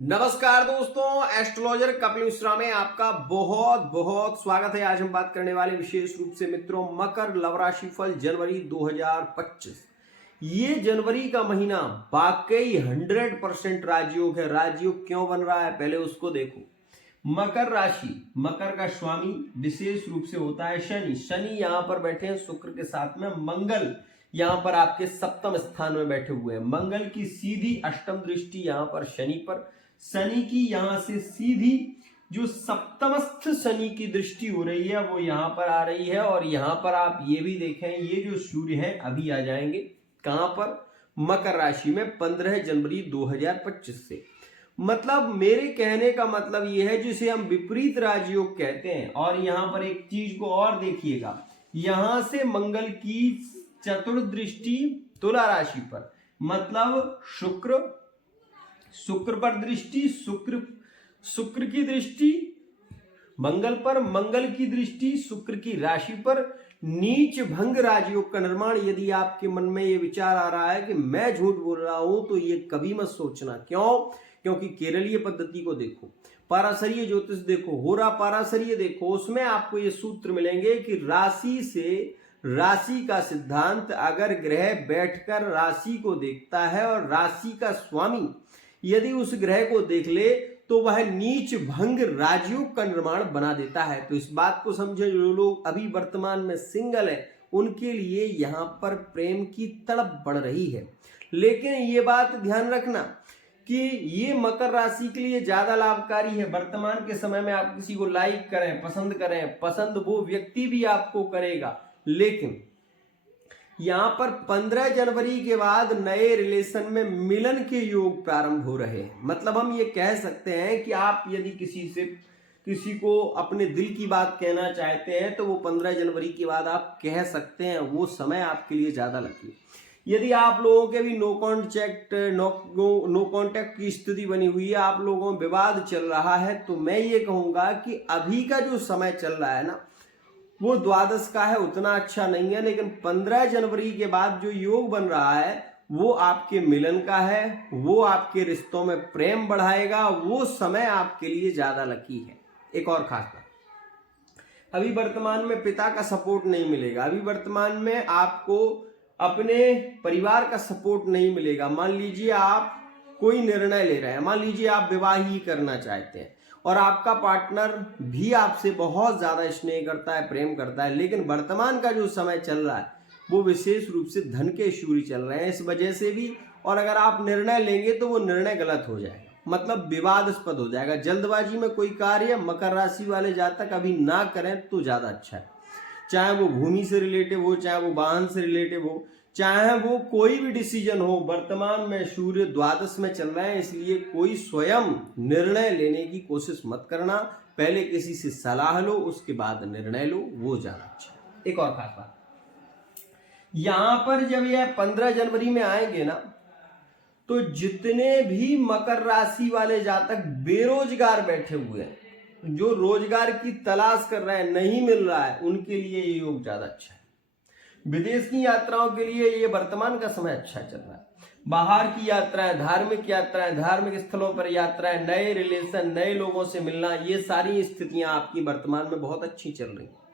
नमस्कार दोस्तों, एस्ट्रोलॉजर कपिल मिश्रा में आपका बहुत बहुत स्वागत है। आज हम बात करने वाले विशेष रूप से मित्रों मकर लव राशि फल जनवरी 2025। ये जनवरी का महीना वाकई 100% राजयोग है। राजयोग क्यों बन रहा है पहले उसको देखो। मकर राशि, मकर का स्वामी विशेष रूप से होता है शनि। शनि यहाँ पर बैठे हैं शुक्र के साथ में। मंगल यहाँ पर आपके सप्तम स्थान में बैठे हुए हैं। मंगल की सीधी अष्टम दृष्टि यहाँ पर शनि पर। शनि की यहां से सीधी जो सप्तमस्थ शनि की दृष्टि हो रही है वो यहां पर आ रही है। और यहां पर आप ये भी देखें, ये जो सूर्य है अभी आ जाएंगे कहां पर, मकर राशि में 15 जनवरी 2025 से। मतलब मेरे कहने का मतलब ये है जिसे हम विपरीत राजयोग कहते हैं। और यहां पर एक चीज को और देखिएगा, यहां से मंगल की चतुर्दृष्टि तुला राशि पर, मतलब शुक्र पर दृष्टि, शुक्र की दृष्टि मंगल पर, मंगल की दृष्टि शुक्र की राशि पर। नीच भंग राजयोग का निर्माण। यदि आपके मन में ये विचार आ रहा है कि मैं झूठ बोल रहा हूं तो ये कभी मत सोचना। क्यों? क्योंकि केरलीय पद्धति को देखो, पाराशरीय ज्योतिष देखो, होरा पाराशरीय देखो, उसमें आपको ये सूत्र मिलेंगे कि राशि से राशि का सिद्धांत, अगर ग्रह बैठकर राशि को देखता है और राशि का स्वामी यदि उस ग्रह को देख ले तो वह नीच भंग राजयोग का निर्माण बना देता है। तो इस बात को समझे, जो लोग अभी वर्तमान में सिंगल है उनके लिए यहां पर प्रेम की तड़प बढ़ रही है। लेकिन ये बात ध्यान रखना कि ये मकर राशि के लिए ज्यादा लाभकारी है। वर्तमान के समय में आप किसी को लाइक करें, पसंद वो व्यक्ति भी आपको करेगा। लेकिन यहां पर 15 जनवरी के बाद नए रिलेशन में मिलन के योग प्रारंभ हो रहे हैं। मतलब हम ये कह सकते हैं कि आप यदि किसी को अपने दिल की बात कहना चाहते हैं तो वो 15 जनवरी के बाद आप कह सकते हैं। वो समय आपके लिए ज्यादा लकी। यदि आप लोगों के भी नो कॉन्टैक्ट की स्थिति बनी हुई है, आप लोगों में विवाद चल रहा है, तो मैं ये कहूंगा कि अभी का जो समय चल रहा है ना वो द्वादश का है, उतना अच्छा नहीं है। लेकिन 15 जनवरी के बाद जो योग बन रहा है वो आपके मिलन का है, वो आपके रिश्तों में प्रेम बढ़ाएगा। वो समय आपके लिए ज्यादा लकी है। एक और खास बात, अभी वर्तमान में पिता का सपोर्ट नहीं मिलेगा। अभी वर्तमान में आपको अपने परिवार का सपोर्ट नहीं मिलेगा। मान लीजिए आप कोई निर्णय ले रहे हैं, मान लीजिए आप विवाह ही करना चाहते हैं और आपका पार्टनर भी आपसे बहुत ज्यादा स्नेह करता है, प्रेम करता है, लेकिन वर्तमान का जो समय चल रहा है वो विशेष रूप से धन के सूर्य चल रहे हैं, इस वजह से भी। और अगर आप निर्णय लेंगे तो वो निर्णय गलत हो जाएगा, मतलब विवादास्पद हो जाएगा। जल्दबाजी में कोई कार्य मकर राशि वाले जातक अभी ना करें तो ज्यादा अच्छा है। चाहे वो भूमि से रिलेटिव हो, चाहे वो वाहन से रिलेटिव हो, चाहे वो कोई भी डिसीजन हो। वर्तमान में सूर्य द्वादश में चल रहे हैं, इसलिए कोई स्वयं निर्णय लेने की कोशिश मत करना। पहले किसी से सलाह लो, उसके बाद निर्णय लो, वो ज्यादा अच्छा है। एक और खास बात, यहां पर जब यह 15 जनवरी में आएंगे ना तो जितने भी मकर राशि वाले जातक बेरोजगार बैठे हुए हैं, जो रोजगार की तलाश कर रहे हैं, नहीं मिल रहा है, उनके लिए ये योग ज्यादा अच्छा है। विदेश की यात्राओं के लिए ये वर्तमान का समय अच्छा चल रहा है। बाहर की यात्राएं, धार्मिक स्थलों पर यात्राएं, नए रिलेशन, नए लोगों से मिलना, ये सारी स्थितियां आपकी वर्तमान में बहुत अच्छी चल रही हैं।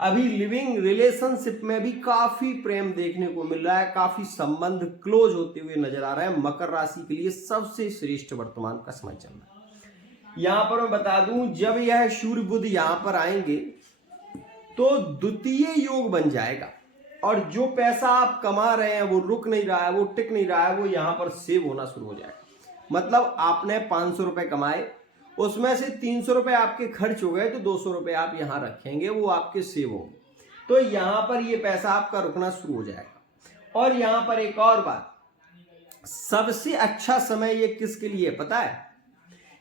अभी लिविंग रिलेशनशिप में भी काफी प्रेम देखने को मिल रहा है, काफी संबंध क्लोज होते हुए नजर आ रहा है। मकर राशि के लिए सबसे श्रेष्ठ वर्तमान का समय चल रहा है। यहां पर मैं बता दूं, जब यह सूर्य बुध यहां पर आएंगे तो द्वितीय योग बन जाएगा। और जो पैसा आप कमा रहे हैं वो रुक नहीं रहा है, वो टिक नहीं रहा है, वो यहां पर सेव होना शुरू हो जाएगा। मतलब आपने 500 रुपए कमाए, उसमें से 300 रुपए आपके खर्च हो गए, तो 200 रुपए आप यहां रखेंगे, वो आपके सेव होंगे। तो यहां पर ये पैसा आपका रुकना शुरू हो जाएगा। और यहां पर एक और बात, सबसे अच्छा समय ये किसके लिए पता है?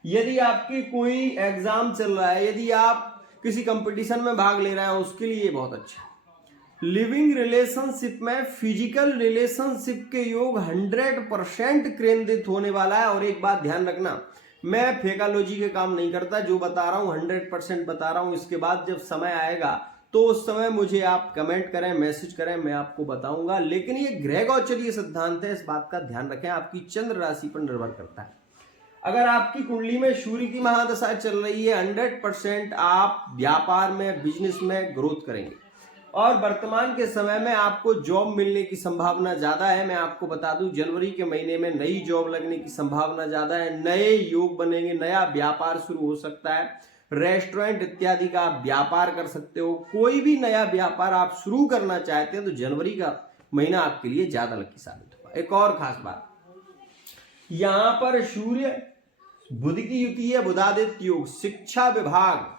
यदि आपकी कोई एग्जाम चल रहा है, यदि आप किसी कंपटीशन में भाग ले रहे हैं, उसके लिए बहुत अच्छा है। लिविंग रिलेशनशिप में फिजिकल रिलेशनशिप के योग 100% केंद्रित होने वाला है। और एक बात ध्यान रखना, मैं फेकालॉजी के काम नहीं करता, जो बता रहा हूं 100% बता रहा हूं। इसके बाद जब समय आएगा तो उस समय मुझे आप कमेंट करें, मैसेज करें, मैं आपको बताऊंगा। लेकिन ये ग्रह गोचरीय सिद्धांत है, इस बात का ध्यान रखें, आपकी चंद्र राशि पर निर्भर करता है। अगर आपकी कुंडली में सूर्य की महादशा चल रही है 100% आप व्यापार में, बिजनेस में ग्रोथ करेंगे। और वर्तमान के समय में आपको जॉब मिलने की संभावना ज्यादा है। मैं आपको बता दूं, जनवरी के महीने में नई जॉब लगने की संभावना ज्यादा है, नए योग बनेंगे, नया व्यापार शुरू हो सकता है, रेस्टोरेंट इत्यादि का आप व्यापार कर सकते हो। कोई भी नया व्यापार आप शुरू करना चाहते हैं तो जनवरी का महीना आपके लिए ज्यादा लकी साबित होगा। एक और खास बात, यहां पर सूर्य बुध की युति है, बुधादित्य योग, शिक्षा विभाग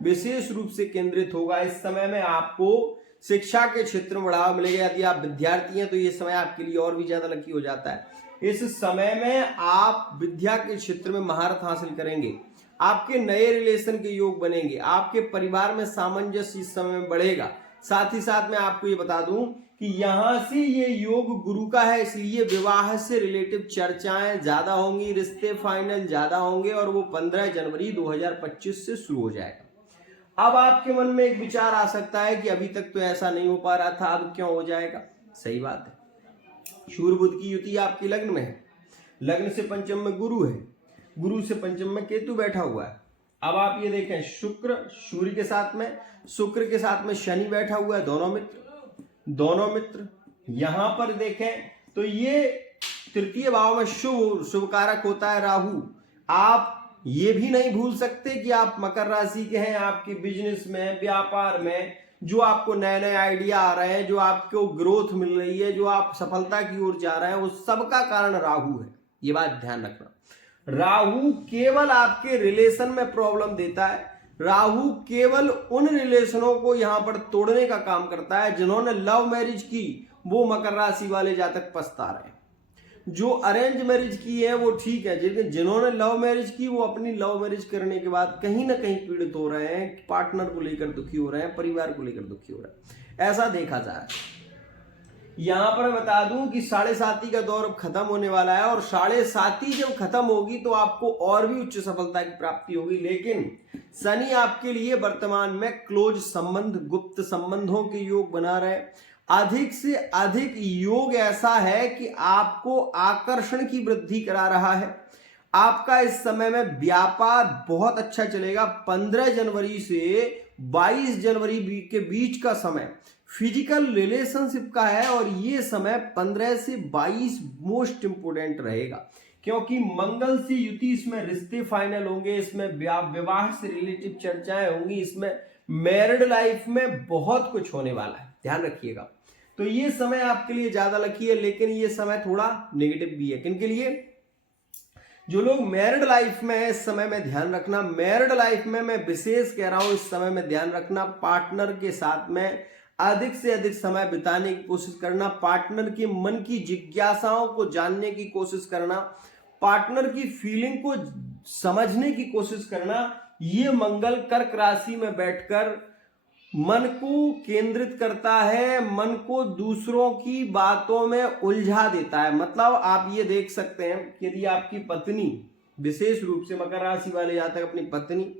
विशेष रूप से केंद्रित होगा। इस समय में आपको शिक्षा के क्षेत्र में बढ़ावा मिलेगा। यदि आप विद्यार्थी हैं तो ये समय आपके लिए और भी ज्यादा लकी हो जाता है। इस समय में आप विद्या के क्षेत्र में महारत हासिल करेंगे, आपके नए रिलेशन के योग बनेंगे, आपके परिवार में सामंजस्य इस समय में बढ़ेगा। साथ ही साथ मैं आपको ये बता दूं कि यहां से ये योग गुरु का है, इसलिए विवाह से रिलेटिव चर्चाएं ज्यादा होंगी, रिश्ते फाइनल ज्यादा होंगे और वो 15 जनवरी 2025 से शुरू हो जाएगा। अब आपके मन में एक विचार आ सकता है कि अभी तक तो ऐसा नहीं हो पा रहा था, अब क्यों हो जाएगा? सही बात है, सूर्य बुध की युति आपकी लग्न में है, लग्न से पंचम में गुरु है, गुरु से पंचम में केतु बैठा हुआ है। अब आप ये देखें, शुक्र सूर्य के साथ में, शुक्र के साथ में शनि बैठा हुआ है, दोनों मित्र। यहां पर देखें तो ये तृतीय भाव में शुभ कारक होता है राहु। आप ये भी नहीं भूल सकते कि आप मकर राशि के हैं, आपके बिजनेस में, व्यापार में जो आपको नए नए आइडिया आ रहे हैं, जो आपको ग्रोथ मिल रही है, जो आप सफलता की ओर जा रहे हैं, उस सबका कारण राहु है। ये बात ध्यान रखना। राहु केवल आपके रिलेशन में प्रॉब्लम देता है, राहु केवल उन रिलेशनों को यहां पर तोड़ने का काम करता है। जिन्होंने लव मैरिज की वो मकर राशि वाले जातक पछता रहे हैं, जो अरेंज मैरिज की है वो ठीक है, लेकिन जिन्होंने लव मैरिज की वो अपनी लव मैरिज करने के बाद कहीं ना कहीं पीड़ित हो रहे हैं, पार्टनर को लेकर दुखी हो रहे हैं, परिवार को लेकर दुखी हो रहे हैं, ऐसा देखा जा रहा है। यहां पर बता दूं कि 7.5 का दौर अब खत्म होने वाला है और 7.5 जब खत्म होगी तो आपको और भी उच्च सफलता की प्राप्ति होगी। लेकिन शनि आपके लिए वर्तमान में क्लोज संबंध, गुप्त संबंधों के योग बना रहे, अधिक से अधिक योग ऐसा है कि आपको आकर्षण की वृद्धि करा रहा है। आपका इस समय में व्यापार बहुत अच्छा चलेगा। 15 जनवरी से 22 जनवरी के बीच का समय फिजिकल रिलेशनशिप का है और ये समय 15 से 22 मोस्ट इंपोर्टेंट रहेगा, क्योंकि मंगल से युति, इसमें रिश्ते फाइनल होंगे, इसमें विवाह से रिलेटिव चर्चाएं होंगी, इसमें मैरिड लाइफ में बहुत कुछ होने वाला है, ध्यान रखिएगा। तो ये समय आपके लिए ज्यादा लकी है, लेकिन ये समय थोड़ा नेगेटिव भी है। किनके लिए? जो लोग मैरिड लाइफ में है, इस समय में ध्यान रखना। मैरिड लाइफ में मैं विशेष कह रहा हूं, इस समय में ध्यान रखना, पार्टनर के साथ में अधिक से अधिक समय बिताने की कोशिश करना, पार्टनर के मन की जिज्ञासाओं को जानने की कोशिश करना, पार्टनर की फीलिंग को समझने की कोशिश करना। ये मंगल कर्क राशि में बैठकर मन को केंद्रित करता है, मन को दूसरों की बातों में उलझा देता है। मतलब आप ये देख सकते हैं कि यदि आपकी पत्नी, विशेष रूप से मकर राशि वाले जातक अपनी पत्नी,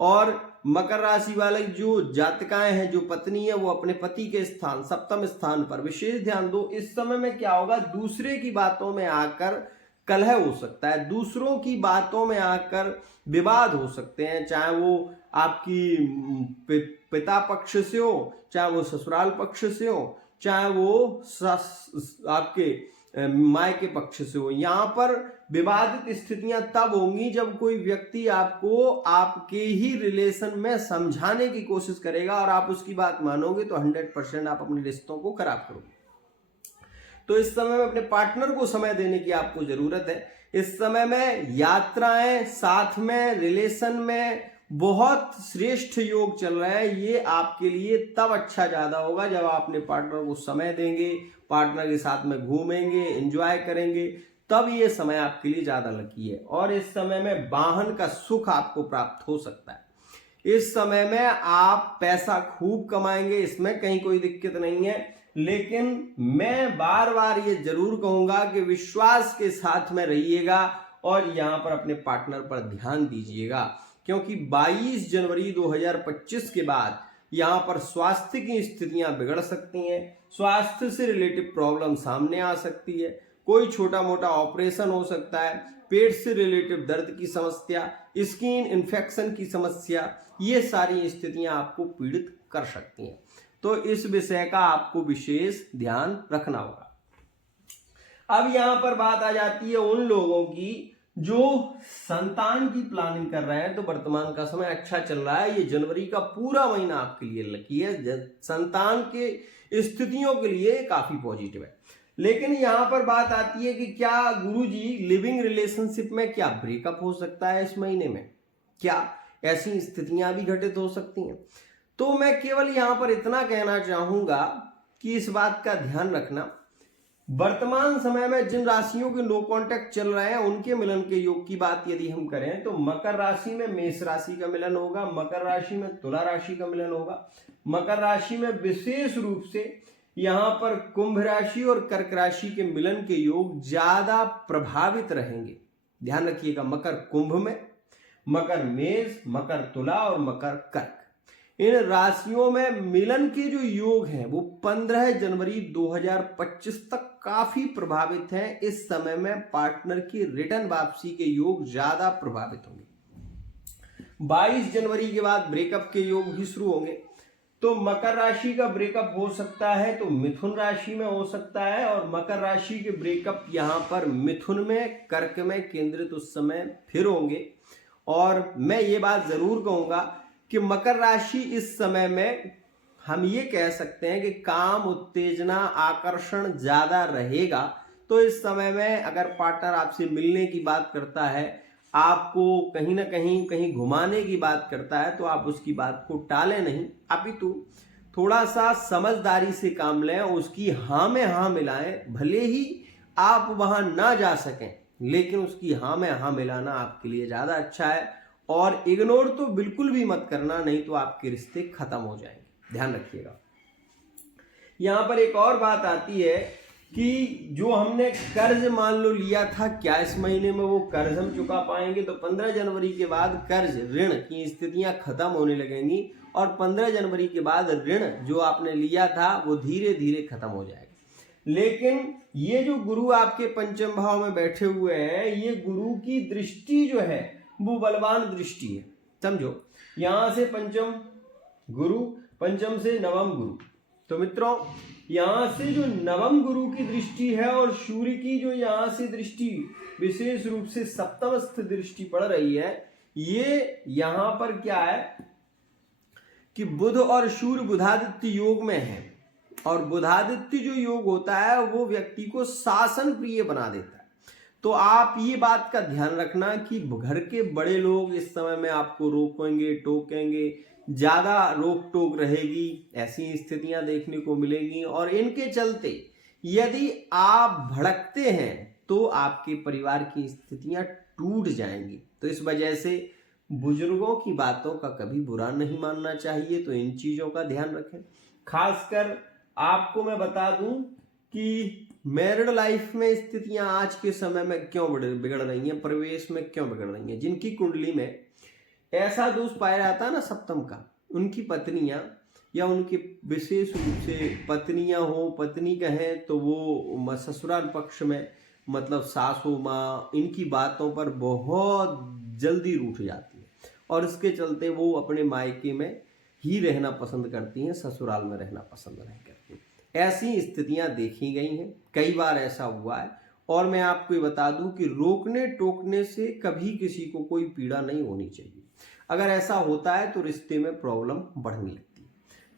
और मकर राशि वाले जो जातकाएं हैं, जो पत्नी है, वो अपने पति के स्थान, सप्तम स्थान पर विशेष ध्यान दो। इस समय में क्या होगा, दूसरे की बातों में आकर कलह हो सकता है, दूसरों की बातों में आकर विवाद हो सकते हैं, चाहे वो आपकी पिता पक्ष से हो, चाहे वो ससुराल पक्ष से हो, चाहे वो आपके मायके पक्ष से हो। यहाँ पर विवादित स्थितियां तब होंगी जब कोई व्यक्ति आपको आपके ही रिलेशन में समझाने की कोशिश करेगा और आप उसकी बात मानोगे तो 100% आप अपने रिश्तों को खराब करोगे। तो इस समय में अपने पार्टनर को समय देने की आपको जरूरत है। इस समय में यात्राएं, साथ में रिलेशन में बहुत श्रेष्ठ योग चल रहे हैं। ये आपके लिए तब अच्छा ज्यादा होगा जब आप अपने पार्टनर को समय देंगे, पार्टनर के साथ में घूमेंगे, एंजॉय करेंगे, तब ये समय आपके लिए ज्यादा लकी है। और इस समय में वाहन का सुख आपको प्राप्त हो सकता है। इस समय में आप पैसा खूब कमाएंगे, इसमें कहीं कोई दिक्कत नहीं है। लेकिन मैं बार बार ये जरूर कहूंगा कि विश्वास के साथ में रहिएगा और यहां पर अपने पार्टनर पर ध्यान दीजिएगा, क्योंकि 22 जनवरी 2025 के बाद यहां पर स्वास्थ्य की स्थितियां बिगड़ सकती हैं, स्वास्थ्य से रिलेटेड प्रॉब्लम सामने आ सकती है। कोई छोटा मोटा ऑपरेशन हो सकता है, पेट से रिलेटेड दर्द की समस्या, स्किन इन्फेक्शन की समस्या, ये सारी स्थितियां आपको पीड़ित कर सकती हैं। तो इस विषय का आपको विशेष ध्यान रखना होगा। अब यहां पर बात आ जाती है उन लोगों की जो संतान की प्लानिंग कर रहे हैं। तो वर्तमान का समय अच्छा चल रहा है, ये जनवरी का पूरा महीना आपके लिए लकी है, संतान के स्थितियों के लिए काफी पॉजिटिव है। लेकिन यहां पर बात आती है कि क्या गुरुजी लिविंग रिलेशनशिप में क्या ब्रेकअप हो सकता है इस महीने में, क्या ऐसी स्थितियां भी घटित हो सकती हैं। तो मैं केवल यहां पर इतना कहना चाहूंगा कि इस बात का ध्यान रखना, वर्तमान समय में जिन राशियों के नो कांटेक्ट चल रहे हैं उनके मिलन के योग की बात यदि हम करें तो मकर राशि में मेष राशि का मिलन होगा, मकर राशि में तुला राशि का मिलन होगा, मकर राशि में विशेष रूप से यहां पर कुंभ राशि और कर्क राशि के मिलन के योग ज्यादा प्रभावित रहेंगे। ध्यान रखिएगा, मकर कुंभ में, मकर मेष, मकर तुला और मकर कर्क, इन राशियों में मिलन के जो योग हैं वो 15 जनवरी 2025 तक काफी प्रभावित हैं। इस समय में पार्टनर की रिटर्न वापसी के योग ज्यादा प्रभावित होंगे। 22 जनवरी के बाद ब्रेकअप के योग भी शुरू होंगे। तो मकर राशि का ब्रेकअप हो सकता है तो मिथुन राशि में हो सकता है, और मकर राशि के ब्रेकअप यहां पर मिथुन में, कर्क में केंद्रित उस समय फिर होंगे। और मैं ये बात जरूर कहूंगा कि मकर राशि इस समय में हम ये कह सकते हैं कि काम उत्तेजना आकर्षण ज्यादा रहेगा। तो इस समय में अगर पार्टनर आपसे मिलने की बात करता है, आपको कहीं ना कहीं घुमाने की बात करता है, तो आप उसकी बात को टालें नहीं, अपितु थोड़ा सा समझदारी से काम लें, उसकी हाँ में हाँ मिलाएं। भले ही आप वहां ना जा सकें लेकिन उसकी हाँ में हाँ मिलाना आपके लिए ज्यादा अच्छा है। और इग्नोर तो बिल्कुल भी मत करना, नहीं तो आपके रिश्ते खत्म हो जाएंगे, ध्यान रखिएगा। यहां पर एक और बात आती है कि जो हमने कर्ज मान लो लिया था, क्या इस महीने में वो कर्ज हम चुका पाएंगे। तो 15 जनवरी के बाद कर्ज ऋण की स्थितियां खत्म होने लगेंगी, और 15 जनवरी के बाद ऋण जो आपने लिया था वो धीरे धीरे खत्म हो जाएगा। लेकिन ये जो गुरु आपके पंचम भाव में बैठे हुए हैं, ये गुरु की दृष्टि जो है वो बलवान दृष्टि है, समझो। यहां से पंचम गुरु, पंचम से नवम गुरु, तो मित्रों यहां से जो नवम गुरु की दृष्टि है और सूर्य की जो यहां से दृष्टि विशेष रूप से सप्तमस्थ दृष्टि पड़ रही है, ये यहां पर क्या है कि बुध और सूर्य बुधादित्य योग में है। और बुधादित्य जो योग होता है वो व्यक्ति को शासन प्रिय बना देता है। तो आप ये बात का ध्यान रखना कि घर के बड़े लोग इस समय में आपको रोकेंगे टोकेंगे, ज्यादा रोक टोक रहेगी, ऐसी स्थितियां देखने को मिलेंगी। और इनके चलते यदि आप भड़कते हैं तो आपके परिवार की स्थितियां टूट जाएंगी। तो इस वजह से बुजुर्गों की बातों का कभी बुरा नहीं मानना चाहिए। तो इन चीजों का ध्यान रखें। खासकर आपको मैं बता दूं कि मैरिड लाइफ में स्थितियां आज के समय में क्यों बिगड़ रही हैं, परिवेश में क्यों बिगड़ रही हैं। जिनकी कुंडली में ऐसा दोष पाया जाता है ना सप्तम का, उनकी पत्नियां या उनके विशेष रूप से पत्नियां हो, पत्नी कहें तो वो ससुराल पक्ष में मतलब सासू माँ, इनकी बातों पर बहुत जल्दी रूठ जाती है, और इसके चलते वो अपने मायके में ही रहना पसंद करती हैं, ससुराल में रहना पसंद नहीं करती। ऐसी स्थितियां देखी गई हैं, कई बार ऐसा हुआ है। और मैं आपको ये बता दूं कि रोकने टोकने से कभी किसी को कोई पीड़ा नहीं होनी चाहिए। अगर ऐसा होता है तो रिश्ते में प्रॉब्लम बढ़ने लगती है।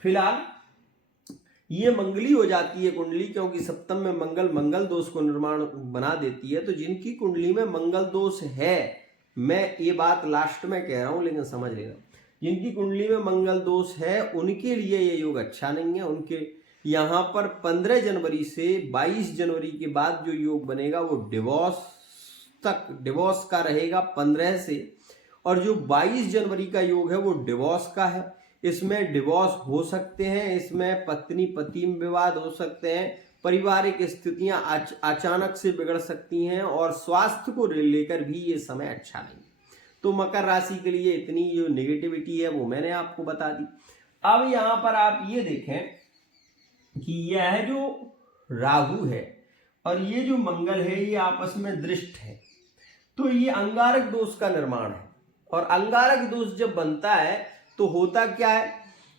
फिलहाल ये मंगली हो जाती है कुंडली, क्योंकि सप्तम में मंगल दोष को निर्माण बना देती है। तो जिनकी कुंडली में मंगल दोष है, मैं ये बात लास्ट में कह रहा हूं लेकिन समझ लेना, जिनकी कुंडली में मंगल दोष है उनके लिए ये योग अच्छा नहीं है। उनके यहाँ पर 15 जनवरी से 22 जनवरी के बाद जो योग बनेगा वो डिवोर्स का रहेगा 15 से, और जो 22 जनवरी का योग है वो डिवोर्स का है। इसमें डिवोर्स हो सकते हैं, इसमें पत्नी पति में विवाद हो सकते हैं, पारिवारिक स्थितियां अचानक से बिगड़ सकती हैं, और स्वास्थ्य को लेकर भी ये समय अच्छा नहीं। तो मकर राशि के लिए इतनी जो नेगेटिविटी है वो मैंने आपको बता दी। अब यहां पर आप ये देखें कि यह जो राहु है और ये जो मंगल है ये आपस में दृष्ट है, तो ये अंगारक दोष का निर्माण है। और अंगारक दोष जब बनता है तो होता क्या है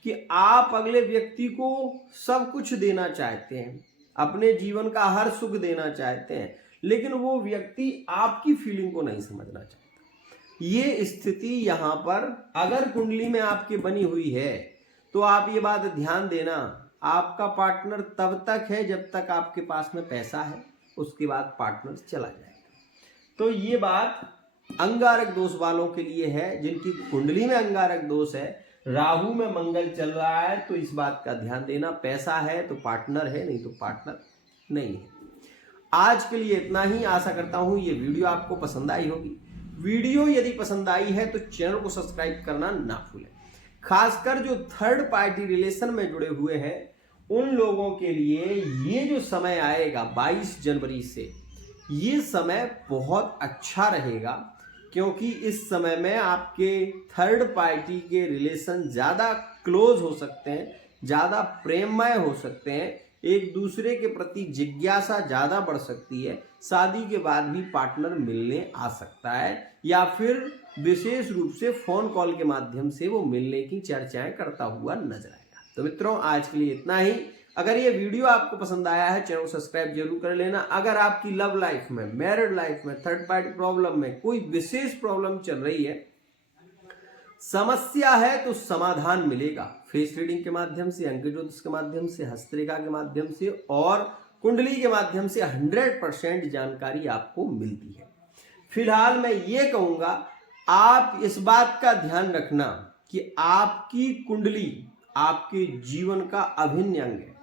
कि आप अगले व्यक्ति को सब कुछ देना चाहते हैं, अपने जीवन का हर सुख देना चाहते हैं, लेकिन वो व्यक्ति आपकी फीलिंग को नहीं समझना चाहता। ये स्थिति यहाँ पर अगर कुंडली में आपके बनी हुई है तो आप ये बात ध्यान देना, आपका पार्टनर तब तक है जब तक आपके पास में पैसा है, उसके बाद पार्टनर चला जाएगा। तो ये बात अंगारक दोष वालों के लिए है, जिनकी कुंडली में अंगारक दोष है, राहु में मंगल चल रहा है, तो इस बात का ध्यान देना, पैसा है तो पार्टनर है, नहीं तो पार्टनर नहीं है। आज के लिए इतना ही। आशा करता हूं ये वीडियो आपको पसंद आई होगी। वीडियो यदि पसंद आई है तो चैनल को सब्सक्राइब करना ना भूलें। खासकर जो थर्ड पार्टी रिलेशन में जुड़े हुए हैं उन लोगों के लिए ये जो समय आएगा 22 जनवरी से, ये समय बहुत अच्छा रहेगा, क्योंकि इस समय में आपके थर्ड पार्टी के रिलेशन ज़्यादा क्लोज हो सकते हैं, ज़्यादा प्रेममय हो सकते हैं, एक दूसरे के प्रति जिज्ञासा ज़्यादा बढ़ सकती है, शादी के बाद भी पार्टनर मिलने आ सकता है, या फिर विशेष रूप से फ़ोन कॉल के माध्यम से वो मिलने की चर्चाएं करता हुआ नजर आएगा। तो मित्रों, आज के लिए इतना ही। अगर ये वीडियो आपको पसंद आया है चैनल को सब्सक्राइब जरूर कर लेना। अगर आपकी लव लाइफ में, मैरिड लाइफ में, थर्ड पार्टी प्रॉब्लम में कोई विशेष प्रॉब्लम चल रही है, समस्या है, तो समाधान मिलेगा फेस रीडिंग के माध्यम से, अंक ज्योतिष के माध्यम से, हस्तरेखा के माध्यम से और कुंडली के माध्यम से 100% जानकारी आपको मिलती है। फिलहाल मैं ये कहूंगा, आप इस बात का ध्यान रखना कि आपकी कुंडली आपके जीवन का अभिन्न अंग है।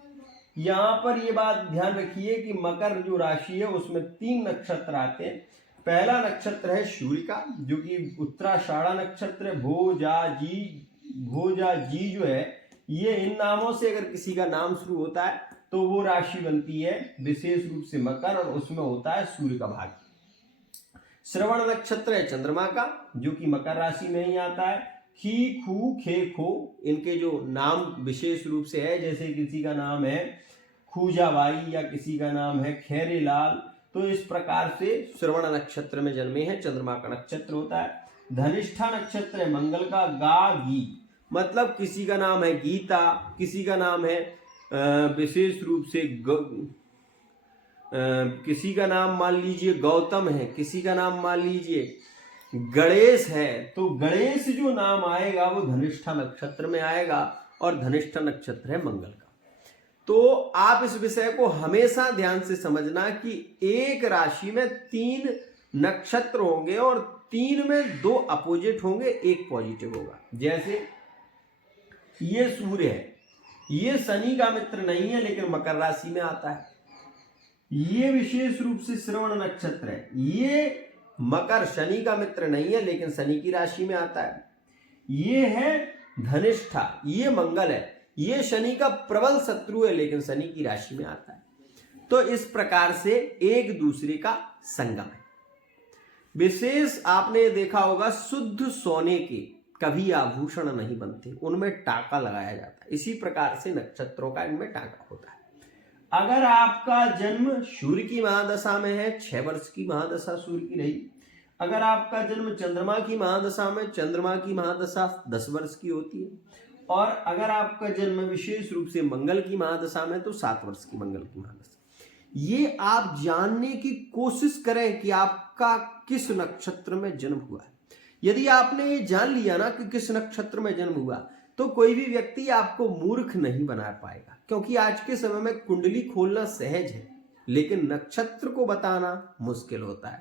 यहाँ पर ये बात ध्यान रखिए कि मकर जो राशि है उसमें 3 नक्षत्र आते हैं। पहला नक्षत्र है सूर्य का, जो कि उत्तराषाढ़ा नक्षत्र है। भोजा जी जो है, ये इन नामों से अगर किसी का नाम शुरू होता है तो वो राशि बनती है विशेष रूप से मकर, और उसमें होता है सूर्य का भाग। श्रवण नक्षत्र है चंद्रमा का, जो कि मकर राशि में ही आता है। खी, खू, खे, खो, इनके जो नाम विशेष रूप से है, जैसे किसी का नाम है खूजाबाई या किसी का नाम है खैरे लाल, तो इस प्रकार से श्रवण नक्षत्र में जन्मे हैं, चंद्रमा का नक्षत्र होता है। धनिष्ठा नक्षत्र है मंगल का। गा, गी, मतलब किसी का नाम है गीता, किसी का नाम है विशेष रूप से किसी का नाम मान लीजिए गौतम है, किसी का नाम मान लीजिए गणेश है, तो गणेश जो नाम आएगा वो धनिष्ठा नक्षत्र में आएगा, और धनिष्ठा नक्षत्र है मंगल का। तो आप इस विषय को हमेशा ध्यान से समझना कि एक राशि में 3 नक्षत्र होंगे और 3 में 2 अपोजिट होंगे, एक पॉजिटिव होगा। जैसे ये सूर्य है, ये शनि का मित्र नहीं है लेकिन मकर राशि में आता है। ये विशेष रूप से श्रवण नक्षत्र है, ये मकर शनि का मित्र नहीं है लेकिन शनि की राशि में आता है। ये है धनिष्ठा, ये मंगल है, ये शनि का प्रबल शत्रु है लेकिन शनि की राशि में आता है। तो इस प्रकार से एक दूसरे का संगम है। विशेष आपने देखा होगा, शुद्ध सोने के कभी आभूषण नहीं बनते, उनमें टाका लगाया जाता है। इसी प्रकार से नक्षत्रों का इनमें टाका होता है। अगर आपका जन्म सूर्य की महादशा में है, 6 वर्ष की महादशा सूर्य की रही। अगर आपका जन्म चंद्रमा की महादशा में, चंद्रमा की महादशा 10 वर्ष की होती है। और अगर आपका जन्म विशेष रूप से मंगल की महादशा में, तो 7 वर्ष की मंगल की महादशा। ये आप जानने की कोशिश करें कि आपका किस नक्षत्र में जन्म हुआ है। यदि आपने ये जान लिया ना कि किस नक्षत्र में जन्म हुआ, तो कोई भी व्यक्ति आपको मूर्ख नहीं बना पाएगा, क्योंकि आज के समय में कुंडली खोलना सहज है लेकिन नक्षत्र को बताना मुश्किल होता है।